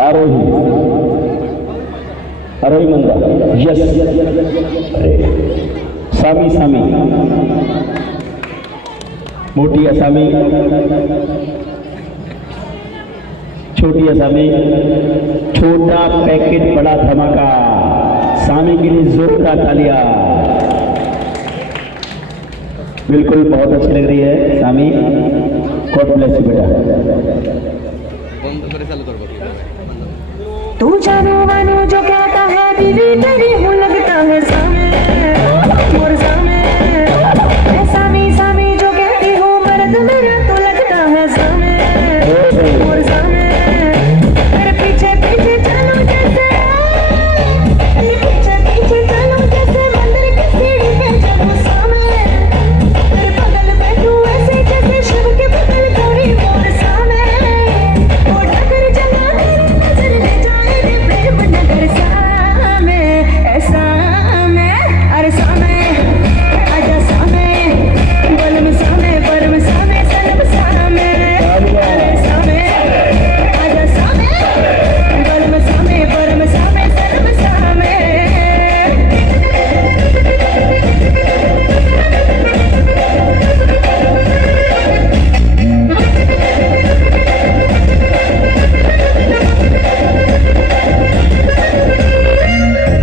आरोही आरोही मंदा yes सामी सामी मोटी असामी छोटी असामी छोटा पैकेट बड़ा धमाका सामी के लिए जोरदार तालियां। बिल्कुल बहुत अच्छी लग रही है सामी। गॉड ब्लेस यू बेटा। तू जानो मानो जो कहता है बीवी तेरी हूँ लगता है सामे और सामे सामी सामी जो कहती हूँ मर्द मेरा तो लगता है सामे और सामे तेरे पीछे पीछे चलो जैसे पीछे पीछे चलो जैसे मंदिर की सीढ़ी पे चलो सामे तेरे बगल में तू ऐसे जैसे शिव के बगल गौरी और सामे और नगर जला तेरी नजर ले जाए रे प्रेम नगर सामे ऐसा में अरे सामे आजा सामे बलम सामे परम सामे सलब सामे अरे सामे आजा सामे बलम सामे परम सामे सलब सामे।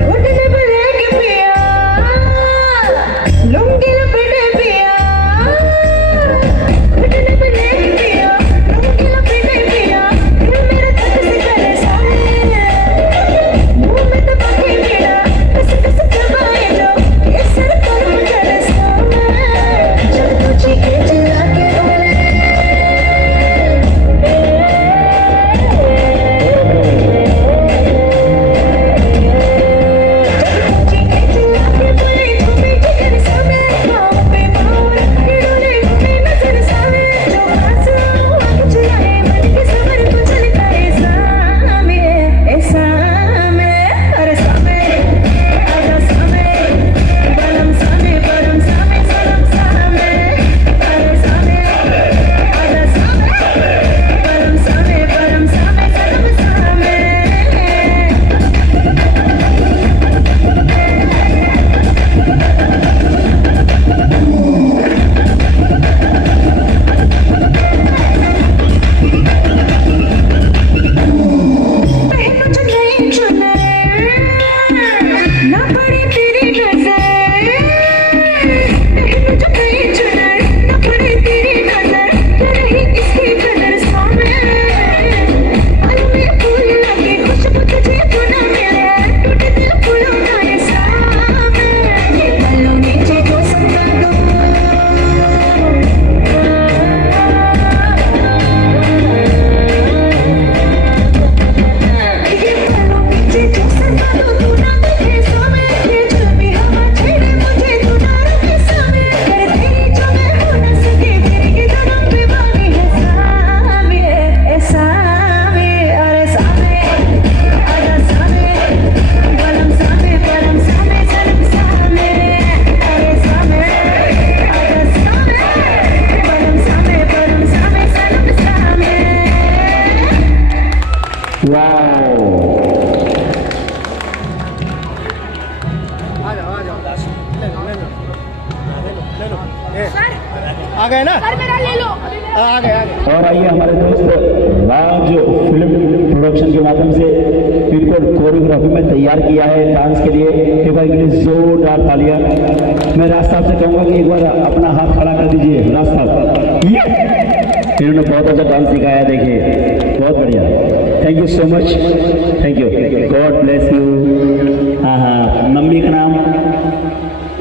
उठने ब्लैक पिया लुंगी लपेटे पिया उठने ब्लैक पिया लुंगी लपेटे पिया दिल मेरा धक से करे सामे मुंह में दबा के मेरा कस कस चबाए लो ये सर पर मुझे सामे जब तू चीखे चिल्ला के बोले आ गए ना सर मेरा ले लो आ गए। और आइए हमारे दोस्त राज फिल्म प्रोडक्शन के माध्यम से बिल्कुल कोरियोग्राफी में तैयार किया है डांस के लिए। एक बार के लिए जोरदार तालियां। मैं राज साहब से कहूँगा कि एक बार अपना हाथ खड़ा कर दीजिए। राज साहब इन्होंने बहुत अच्छा डांस सिखाया, देखिए बहुत बढ़िया। Thank you so much, thank you, God bless you. हाँ हाँ, मम्मी का नाम?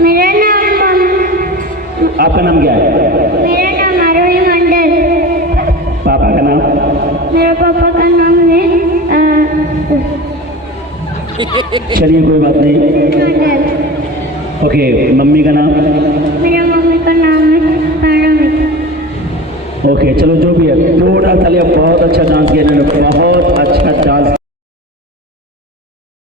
मेरा नाम आपका नाम क्या है? मेरा नाम आरोही मंडल। पापा का नाम? मेरा पापा का नाम है चलिए कोई बात नहीं। मंडल। ओके, मम्मी का नाम? मेरा मम्मी का नाम है पारमिता। ओके, चलो जो भी है, टोटल तालियां। बहुत अच्छा डांस किया इन्होंने, बहुत अच्छा डांस।